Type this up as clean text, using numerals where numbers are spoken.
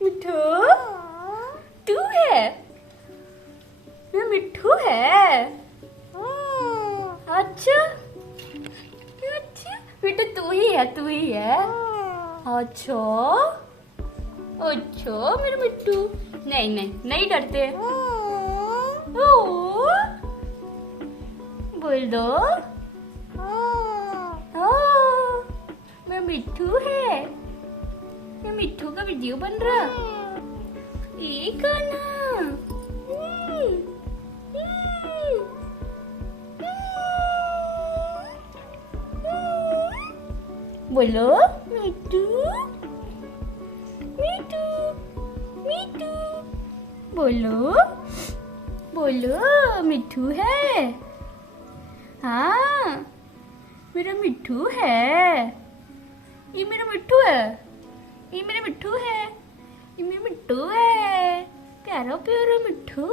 मिठू तू है, ये मिठू है। अच्छा अच्छा बेटा तू ही है, तू ही है। अच्छा अच्छा मेरे मिट्टू, नहीं नहीं नहीं डरते। ओ बोल दो मैं मिट्टू है, ये मिट्टू का वीडियो बन रहा। ये कान्हा बोलो मिट्टू मिट्टू मिट्टू, बोलो बोलो मिट्टू है। हाँ मेरा मिट्टू है, ये मेरा मिट्टू है, ये मेरा मिट्टू है, ये मेरा मिट्टू है, प्यारा प्यारा मिट्टू।